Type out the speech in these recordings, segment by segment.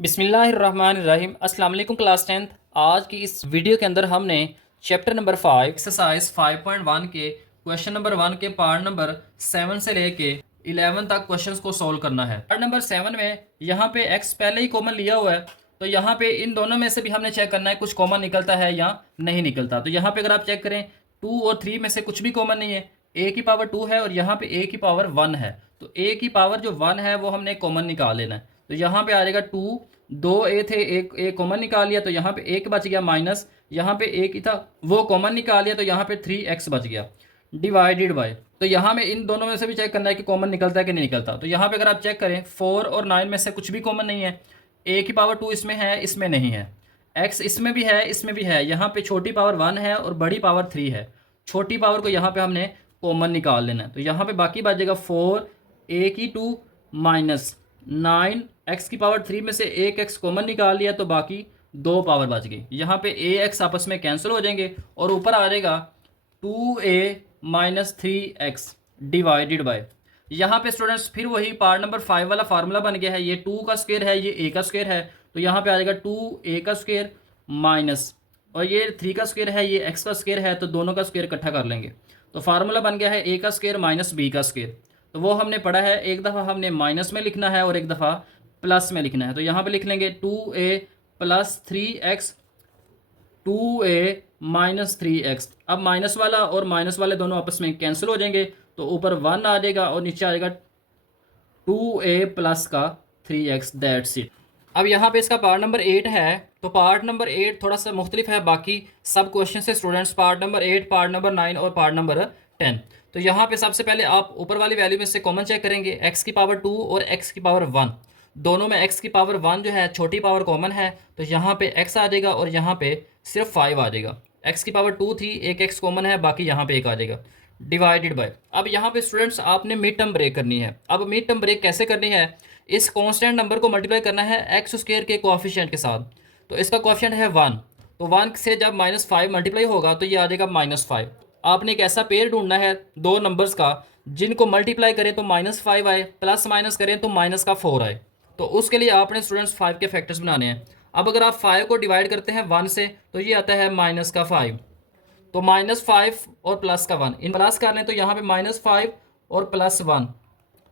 बिस्मिल्लाहिर्रहमानिर्रहीम। अस्सलाम वालेकुम क्लास 10th। आज की इस वीडियो के अंदर हमने चैप्टर नंबर 5 एक्सरसाइज 5.1 के क्वेश्चन नंबर 1 के पार्ट नंबर 7 से लेके 11 तक क्वेश्चंस को सॉल्व करना है। पार्ट नंबर 7 में यहाँ पे एक्स पहले ही कॉमन लिया हुआ है, तो यहाँ पे इन दोनों में से भी हमने चेक करना है कुछ कॉमन निकलता है या नहीं निकलता। तो यहाँ पे अगर आप चेक करें 2 और 3 में से कुछ भी कॉमन नहीं है। ए की पावर 2 है और यहाँ पे ए की पावर 1 है, तो ए की पावर जो 1 है वो हमने कॉमन निकाल लेना है। तो यहाँ पे आ जाएगा 2, दो ए थे, एक ए कॉमन निकाल लिया तो यहाँ पे एक बच गया, माइनस यहाँ पे एक ही था वो कॉमन निकाल लिया तो यहाँ पे 3x बच गया, डिवाइडेड बाय। तो यहाँ में इन दोनों में से भी चेक करना है कि कॉमन निकलता है कि नहीं निकलता। तो यहाँ पे अगर आप चेक करें 4 और 9 में से कुछ भी कॉमन नहीं है। ए की पावर 2 इसमें है, इसमें नहीं है। एक्स इसमें भी है, इसमें भी है। यहाँ पे छोटी पावर 1 है और बड़ी पावर 3 है। छोटी पावर को यहाँ पे हमने कॉमन निकाल लेना है। तो यहाँ पे बाकी बच जाएगा 4 ए की 2 माइनस 9 एक्स की पावर 3 में से एक एक्स कॉमन निकाल लिया तो बाकी दो पावर बच गई। यहाँ पे ए एक्स आपस में कैंसिल हो जाएंगे और ऊपर आ जाएगा 2a minus 3x divided by. यहाँ पे स्टूडेंट्स फिर वही पार्ट नंबर 5 वाला फार्मूला बन गया है। ये 2 का स्क्वायर है, ये a का स्क्वायर है, तो यहाँ पे आ जाएगा 2a का स्क्वायर माइनस, और ये 3 का स्क्वायर है, ये x का स्क्वायर है, तो दोनों का स्क्वायर इकट्ठा कर लेंगे। तो फार्मूला बन गया है a का स्क्वायर माइनस b का स्क्वायर। तो वो हमने पढ़ा है, एक दफ़ा हमने माइनस में लिखना है और एक दफ़ा प्लस में लिखना है। तो यहाँ पे लिख लेंगे 2a plus 3x 2a minus 3x। अब माइनस वाला और माइनस वाले दोनों आपस में कैंसिल हो जाएंगे, तो ऊपर 1 आ जाएगा और नीचे आ जाएगा 2a प्लस का 3x, दैट्स इट। अब यहाँ पे इसका पार्ट नंबर 8 है, तो पार्ट नंबर 8 थोड़ा सा मुख्तलिफ है बाकी सब क्वेश्चन से students. Part number 8, part number 9 और पार्ट नंबर 10। तो यहाँ पे सबसे पहले आप ऊपर वाली वैल्यू में से कॉमन चेक करेंगे, x की पावर 2 और x की पावर 1। दोनों में x की पावर 1 जो है छोटी पावर कॉमन है, तो यहाँ पे x आ जाएगा और यहाँ पे सिर्फ 5 आ जाएगा। x की पावर 2 थी, एक x कॉमन है, बाकी यहाँ पे एक आ जाएगा, डिवाइडेड बाय। अब यहाँ पे स्टूडेंट्स आपने मिड टर्म ब्रेक करनी है। अब मिड टर्म ब्रेक कैसे करनी है, इस कांस्टेंट नंबर को मल्टीप्लाई करना है एक्स स्क्वायर के कोएफिशिएंट के साथ। तो इसका कोएफिशिएंट है 1, तो 1 से जब -5 मल्टीप्लाई होगा तो ये आ जाएगा -5। आपने एक ऐसा पेयर ढूंढना है दो नंबर्स का जिनको मल्टीप्लाई करें तो -5 आए, प्लस माइनस करें तो माइनस का 4 आए। तो उसके लिए आपने स्टूडेंट्स 5 के फैक्टर्स बनाने हैं। अब अगर आप 5 को डिवाइड करते हैं 1 से तो ये आता है माइनस का 5। तो -5 और प्लस का 1, इन प्लस कर लें तो यहाँ पे -5 और प्लस 1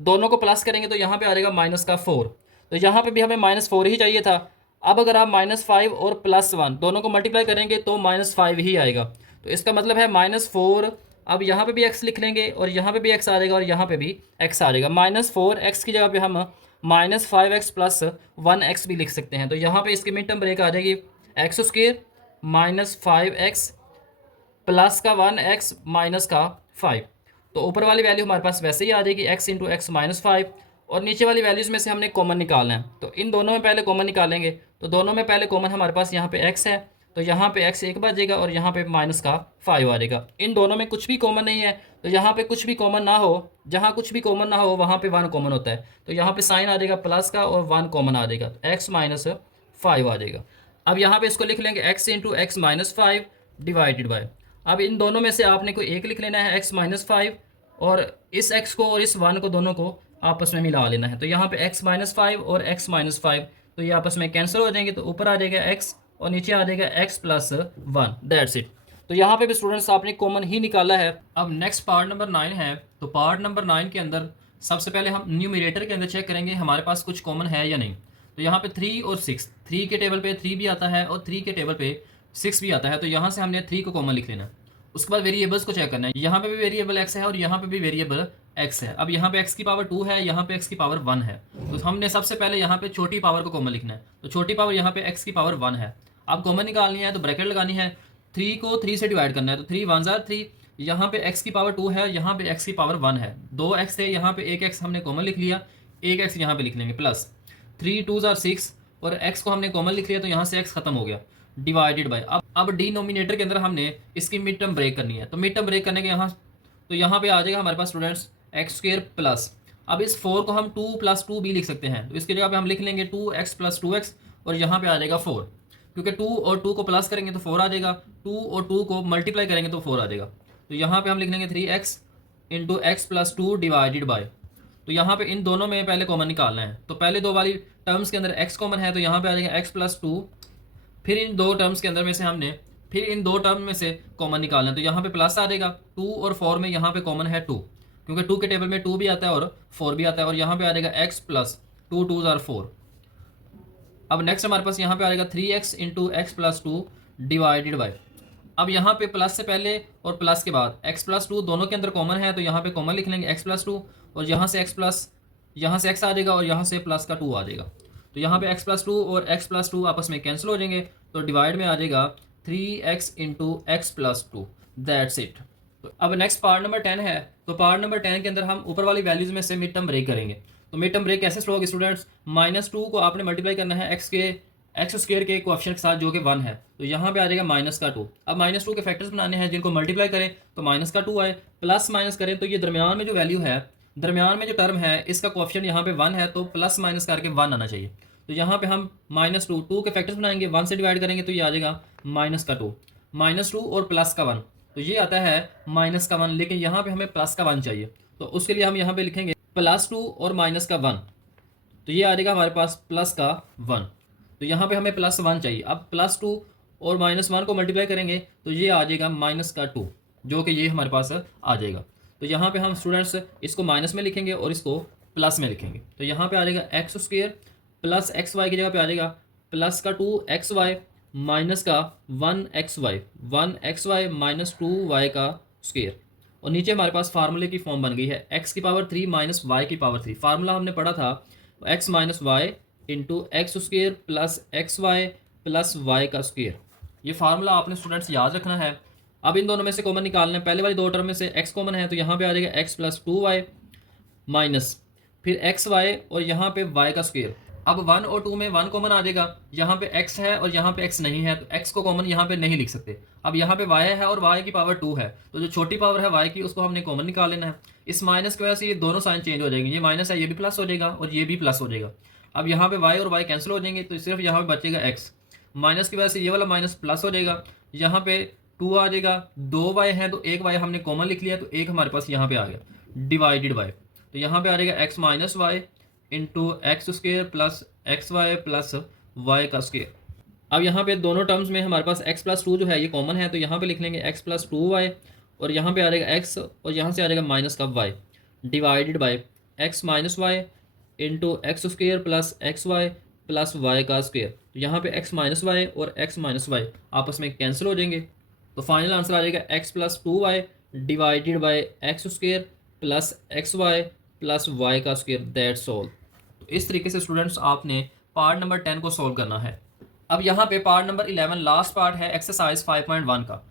दोनों को प्लस करेंगे तो यहाँ पे आ जाएगा माइनस का 4। तो यहाँ पे भी हमें -4 ही चाहिए था। अब अगर आप -5 और प्लस 1 दोनों को मल्टीप्लाई करेंगे तो -5 ही आएगा। तो इसका मतलब है -4। अब यहाँ पे भी x लिख लेंगे और यहाँ पे भी x आ जाएगा और यहाँ पे भी x आ जाएगा। -4x की जगह पे हम -5x प्लस 1x भी लिख सकते हैं। तो यहाँ पे इसकी मिड टर्म ब्रेक आ जाएगी एक्स स्क्वायर -5x प्लस का 1x माइनस का 5। तो ऊपर वाली वैल्यू हमारे पास वैसे ही आ जाएगी x इंटू एक्स माइनस 5, और नीचे वाली वैल्यूज़ में से हमने कॉमन निकालना है। तो इन दोनों में पहले कॉमन निकालेंगे, तो दोनों में पहले कॉमन हमारे पास यहाँ पे x है, तो यहाँ पे x एक बचेगा और यहाँ पे माइनस का 5 आ जाएगा। इन दोनों में कुछ भी कॉमन नहीं है, तो यहाँ पे कुछ भी कॉमन ना हो, जहाँ कुछ भी कॉमन ना हो वहाँ पे 1 कॉमन होता है। तो यहाँ पे साइन आ जाएगा प्लस का और 1 कॉमन आ जाएगा, तो x माइनस 5 आ जाएगा। अब यहाँ पे इसको लिख लेंगे x into x minus 5 divided by. अब इन दोनों में से आपने कोई एक लिख लेना है x माइनस 5, और इस x को और इस 1 को दोनों को आपस में मिला लेना है। तो यहाँ पे x माइनस 5 और x माइनस 5 तो ये आपस में कैंसिल हो जाएंगे, तो ऊपर आ जाएगा x और नीचे आ जाएगा x प्लस 1, दैट्स इट। तो यहाँ पे भी स्टूडेंट्स आपने कॉमन ही निकाला है। अब नेक्स्ट पार्ट नंबर 9 है, तो पार्ट नंबर 9 के अंदर सबसे पहले हम न्यूमरेटर के अंदर चेक करेंगे हमारे पास कुछ कॉमन है या नहीं। तो यहाँ पे 3 और 6, 3 के टेबल पे 3 भी आता है और 3 के टेबल पे 6 भी आता है, तो यहाँ से हमने 3 को कॉमन लिख लेना। उसके बाद वेरिएबल्स को चेक करना है, यहाँ पे भी वेरिएबल x है और यहाँ पे भी वेरिएबल x है। अब यहाँ पे x की पावर 2 है, यहाँ पे x की पावर 1 है, तो हमने सबसे पहले यहाँ पे छोटी पावर को कॉमन लिखना है। तो छोटी पावर यहाँ पे x की पावर 1 है। अब कॉमन निकालनी है तो ब्रैकेट लगानी है, 3 को 3 से डिवाइड करना है, तो 3 1 जार 3, यहाँ पे x की पावर 2 है, यहाँ पे x की पावर 1 है, 2x थे, यहाँ पे एक x हमने कॉमन लिख लिया, एक x यहाँ पे लिख लेंगे प्लस 3 2 जार 6, और x को हमने कॉमन लिख लिया तो यहाँ से x खत्म हो गया, डिवाइडेड बाय। अब डिनोमिनेटर के अंदर हमने इसकी मिड टर्म ब्रेक करनी है। तो मिड टर्म ब्रेक करने के यहाँ पे आ जाएगा हमारे पास स्टूडेंट्स एक्स स्क्वायर प्लस, अब इस 4 को हम 2 + 2 भी लिख सकते हैं, तो इसकी जगह पे हम लिख लेंगे 2x + 2x, और यहाँ पे आ जाएगा 4, क्योंकि 2 और 2 को प्लस करेंगे तो 4 आ जाएगा, 2 और 2 को मल्टीप्लाई करेंगे तो 4 आ जाएगा। तो यहाँ पे हम लिख लेंगे 3x into x plus 2 divided by. तो यहाँ पे इन दोनों में पहले कॉमन निकालना है, तो पहले दो वाली टर्म्स के अंदर x कॉमन है तो यहाँ पे आ जाएगा x प्लस टू। फिर इन दो टर्म्स के अंदर में से हमने फिर इन दो टर्म में से कॉमन निकालना है तो यहाँ पे प्लस आ जाएगा। 2 और 4 में यहाँ पे कॉमन है 2, क्योंकि 2 के टेबल में 2 भी आता है और 4 भी आता है, और यहाँ पे आ जाएगा x प्लस टू, 2 ज़ार 4। अब नेक्स्ट हमारे पास यहाँ पे आ जाएगा 3x into x plus two divided by, अब यहाँ पे प्लस से पहले और प्लस के बाद x प्लस टू दोनों के अंदर कॉमन है तो यहाँ पे कॉमन लिख लेंगे x प्लस टू, और यहाँ से x आ जाएगा और यहाँ से प्लस का 2 आ जाएगा। तो यहाँ पे x प्लस टू और x प्लस टू आपस में कैंसिल हो जाएंगे तो डिवाइड में आ जाएगा 3x into x plus two, that's it. तो अब नेक्स्ट पार्ट नंबर 10 है। तो पार्ट नंबर 10 के अंदर हम ऊपर वाली वैल्यूज में से मिड टर्म ब्रेक करेंगे। तो मिड टर्म ब्रेक कैसे होगी स्टूडेंट्स, -2 को आपने मल्टीप्लाई करना है एक्स स्क्वायर के कोएफिशिएंट के साथ जो कि 1 है, तो यहाँ पे आ जाएगा -2। अब -2 के फैक्टर्स बनाने हैं जिनको मल्टीप्लाई करें तो -2 आए, प्लस माइनस करें तो ये दरमियान में जो वैल्यू है, दरमियान में जो टर्म है इसका कोएफिशिएंट यहाँ पे 1 है तो प्लस माइनस करके 1 आना चाहिए। तो यहाँ पे हम -2 के फैक्टर्स बनाएंगे, 1 से डिवाइड करेंगे तो ये आ जाएगा -2, -2 और प्लस का 1 तो ये आता है -1, लेकिन यहाँ पे हमें प्लस का 1 चाहिए तो उसके लिए हम यहाँ पे लिखेंगे +2 और -1, तो ये आ जाएगा हमारे पास प्लस का 1। तो यहाँ पे हमें +1 चाहिए। अब +2 और -1 को मल्टीप्लाई करेंगे तो ये आ जाएगा -2, जो कि ये हमारे पास आ जाएगा। तो यहाँ पे हम स्टूडेंट्स इसको माइनस में लिखेंगे और इसको प्लस में लिखेंगे। तो यहाँ पे आ जाएगा x square plus x y की जगह पे आ जाएगा प्लस का 2xy माइनस का 1xy माइनस 2y का स्क्वायर, और नीचे हमारे पास फार्मूले की फॉर्म बन गई है x की पावर 3 माइनस वाई की पावर 3। फार्मूला हमने पढ़ा था x minus y into x square plus x y plus y का स्क्वायर। ये फार्मूला आपने स्टूडेंट्स याद रखना है। अब इन दोनों में से कॉमन निकालना है। पहले वाली दो टर्म में से x कॉमन है तो यहाँ पे आ जाएगा x प्लस 2y माइनस फिर xy और यहाँ पे y का स्क्वायर। अब 1 और 2 में 1 कॉमन आ जाएगा, यहाँ पे x है और यहाँ पे x नहीं है तो x को कॉमन यहाँ पे नहीं लिख सकते। अब यहाँ पे y है और y की पावर 2 है तो जो छोटी पावर है y की उसको हमने कॉमन निकाल लेना है। इस माइनस की वजह से ये दोनों साइन चेंज हो जाएंगे, ये माइनस है ये भी प्लस हो जाएगा और ये भी प्लस हो जाएगा। अब यहाँ पे y और y कैंसिल हो जाएंगे तो सिर्फ यहाँ पे बचेगा x, माइनस की वजह से ये वाला माइनस प्लस हो जाएगा, यहाँ पे 2 आ जाएगा, 2y है तो एक y हमने कॉमन लिख लिया तो एक हमारे पास यहाँ पे आ गया डिवाइडेड बाय, तो यहाँ पे आ जाएगा x minus y into x square plus x y plus y का स्क्वेयर। अब यहाँ पे दोनों टर्म्स में हमारे पास x प्लस 2 जो है ये कॉमन है तो यहाँ पे लिख लेंगे x प्लस 2y और यहाँ पे आ जाएगा x और यहाँ से आ जाएगा माइनस का y divided by x minus y into x square plus x y plus y का स्क्वेयर। तो यहाँ पे x माइनस वाई और x माइनस वाई आपस में कैंसिल हो जाएंगे तो फाइनल आंसर आ जाएगा x plus 2y divided by x square plus x y plus y का स्क्वेयर, दैट्स ऑल। तो इस तरीके से स्टूडेंट्स आपने पार्ट नंबर 10 को सॉल्व करना है। अब यहाँ पे पार्ट नंबर 11 लास्ट पार्ट है एक्सरसाइज 5.1 का।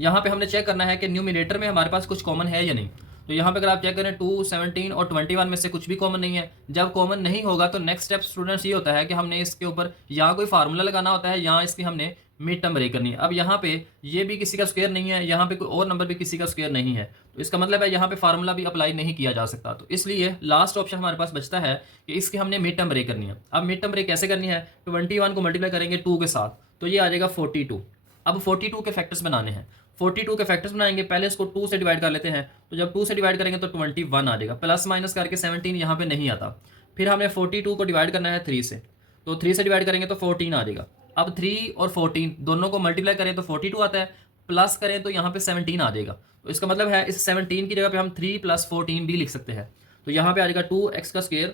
यहाँ पे हमने चेक करना है कि न्यूमिनेटर में हमारे पास कुछ कॉमन है या नहीं। तो यहाँ पे अगर आप चेक करें 2, 17 और 21 में से कुछ भी कॉमन नहीं है। जब कॉमन नहीं होगा तो नेक्स्ट स्टेप स्टूडेंट्स ये होता है कि हमने इसके ऊपर या कोई फार्मूला लगाना होता है या इसकी हमने मिड टर्म ब्रेक करनी है। अब यहाँ पे ये भी किसी का स्क्वायर नहीं है, यहाँ पे कोई और नंबर भी किसी का स्क्वायर नहीं है, तो इसका मतलब है यहाँ पे फार्मूला भी अप्लाई नहीं किया जा सकता। तो इसलिए लास्ट ऑप्शन हमारे पास बचता है कि इसकी हमने मिड टर्म ब्रेक करनी है। अब मिड टर्म ब्रेक कैसे करनी है, 21 को मल्टीप्लाई करेंगे 2 के साथ तो ये आ जाएगा 42। अब 42 के फैक्टर्स बनाने हैं। 42 के फैक्टर्स बनाएंगे, पहले इसको 2 से डिवाइड कर लेते हैं तो जब 2 से डिवाइड करेंगे तो 21 आ जाएगा, प्लस माइनस करके 17 यहाँ पे नहीं आता। फिर हमने 42 को डिवाइड करना है 3 से, तो 3 से डिवाइड करेंगे तो 14 आ जाएगा। अब 3 और 14 दोनों को मल्टीप्लाई करें तो 42 आता है, प्लस करें तो यहाँ पे 17 आ जाएगा। तो इसका मतलब है इस 17 की जगह पे हम 3 + 14 भी लिख सकते हैं। तो यहाँ पे आ जाएगा 2x का square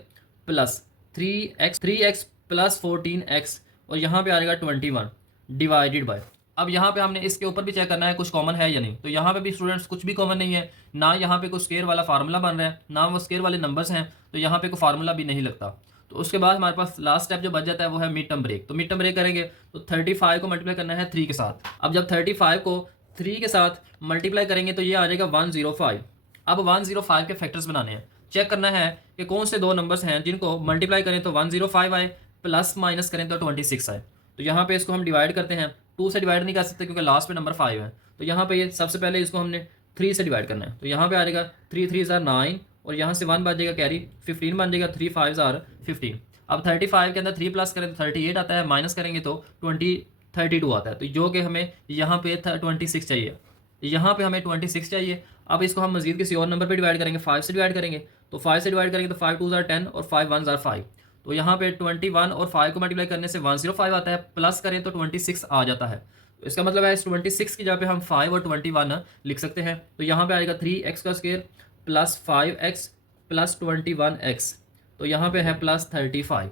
plus 3x plus 14x और यहाँ पे आ जाएगा 21 डिवाइडेड बाय। अब यहाँ पे हमने इसके ऊपर भी चेक करना है कुछ कॉमन है या नहीं। तो यहाँ पे भी स्टूडेंट्स कुछ भी कॉमन नहीं है, ना यहाँ पे कोई स्क्वायर वाला फार्मूला बन रहा है ना वो स्क्वायर वाले नंबर्स हैं, तो यहाँ पे कोई फार्मूला भी नहीं लगता। तो उसके बाद हमारे पास लास्ट स्टेप जो बच जाता है वो है मिड टर्म ब्रेक। तो मिड टर्म ब्रेक करेंगे तो 35 को मल्टीप्लाई करना है 3 के साथ। अब जब 35 को 3 के साथ मल्टीप्लाई करेंगे तो ये आ जाएगा 105। अब 105 के फैक्टर्स बनाने हैं, चेक करना है कि कौन से दो नंबर्स हैं जिनको मल्टीप्लाई करें तो 105 आए, प्लस माइनस करें तो 26 आए। तो यहाँ पे इसको हम डिवाइड करते हैं, 2 से डिवाइड नहीं कर सकते क्योंकि लास्ट पे नंबर 5 है। तो यहाँ पे ये सबसे पहले इसको हमने 3 से डिवाइड करना है। तो यहाँ पे आ जाएगा 3 3 ज़ार 9 और यहाँ से 1 बच जाएगा कैरी, 15 बन जाएगा, 3 5 ज़ार 15। अब 35 के अंदर 3 प्लस करें तो 38 आता है, माइनस करेंगे तो 32 आता है। तो जो कि हमें यहाँ पे 26 चाहिए, यहाँ पे हमें 26 चाहिए। अब इसको हम मजीद किसी और नंबर पे डिवाइड करेंगे, 5 से डिवाइड करेंगे। तो 5 से डिवाइड करेंगे तो 5 2 ज़ार 10 और 5 1 ज़ार 5। तो यहाँ पे 21 और 5 को मल्टीप्लाई करने से 105 आता है, प्लस करें तो 26 आ जाता है। तो इसका मतलब है इस 26 की जगह पे हम 5 और 21 लिख सकते हैं। तो यहाँ पे आएगा 3x का square plus 5x plus 21x, तो यहाँ पे है प्लस 35।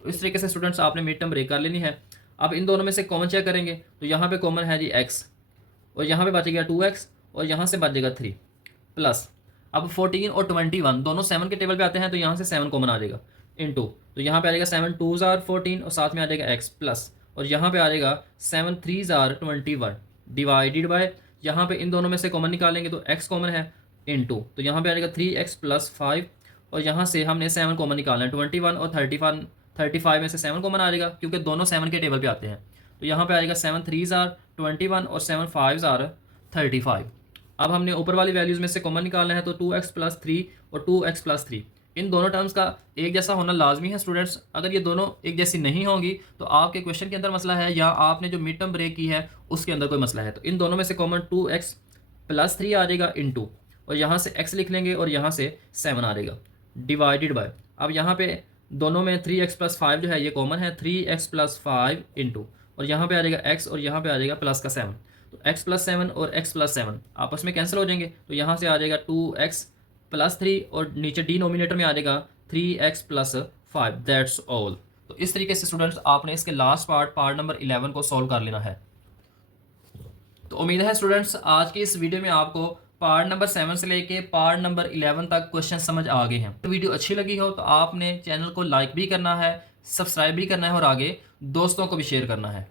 तो इस तरीके से स्टूडेंट्स आपने मिड टर्म ब्रेक कर लेनी है। अब इन दोनों में से कॉमन चेक करेंगे, तो यहाँ पे कॉमन है जी x, और यहाँ पे बचेगा 2x, और यहाँ से बचेगा 3 प्लस। अब 14 और 21 दोनों 7 के टेबल पे आते हैं, तो यहाँ से 7 कॉमन आ जाएगा इनटू, तो यहाँ पे आ जाएगा 7 2 ज़ार 14 और साथ में आ जाएगा x प्लस, और यहाँ पे आ जाएगा 7 3 ज़ार 21 डिवाइडेड बाय, यहाँ पे इन दोनों में से कॉमन निकालेंगे तो x कॉमन है इनटू, तो यहाँ पे आ जाएगा 3x प्लस 5, और यहाँ से हमने 7 कॉमन निकालना है। 21 और 35 में से 7 कॉमन आ जाएगा क्योंकि दोनों 7 के टेबल पे आते हैं। तो यहाँ पे आएगा 7 3 ज़ार 21 और 7 5 ज़ार 35। अब हमने ऊपर वाली वैल्यूज़ में से कॉमन निकालना है, तो 2x प्लस 3 और 2x प्लस 3 इन दोनों टर्म्स का एक जैसा होना लाजमी है स्टूडेंट्स। अगर ये दोनों एक जैसी नहीं होंगी तो आपके क्वेश्चन के अंदर मसला है, या आपने जो मिड टर्म ब्रेक की है उसके अंदर कोई मसला है। तो इन दोनों में से कॉमन 2x प्लस 3 आ जाएगा इनटू, और यहाँ से x लिख लेंगे और यहाँ से 7 आ जाएगा डिवाइडेड बाय। अब यहाँ पे दोनों में 3x प्लस 5 जो है ये कॉमन है, 3x प्लस 5 इनटू, और यहाँ पे आ जाएगा x और यहाँ पे आ जाएगा प्लस का 7, तो x प्लस 7 और x प्लस 7 आपस में कैंसिल हो जाएंगे। तो यहाँ से आ जाएगा 2x प्लस 3 और नीचे डिनोमिनेटर में आ जाएगा 3x प्लस 5, दैट्स ऑल। तो इस तरीके से स्टूडेंट्स आपने इसके लास्ट पार्ट नंबर 11 को सॉल्व कर लेना है। तो उम्मीद है स्टूडेंट्स आज की इस वीडियो में आपको पार्ट नंबर 7 से लेके पार्ट नंबर 11 तक क्वेश्चन समझ आ गए हैं। तो वीडियो अच्छी लगी हो तो आपने चैनल को लाइक भी करना है, सब्सक्राइब भी करना है, और आगे दोस्तों को भी शेयर करना है।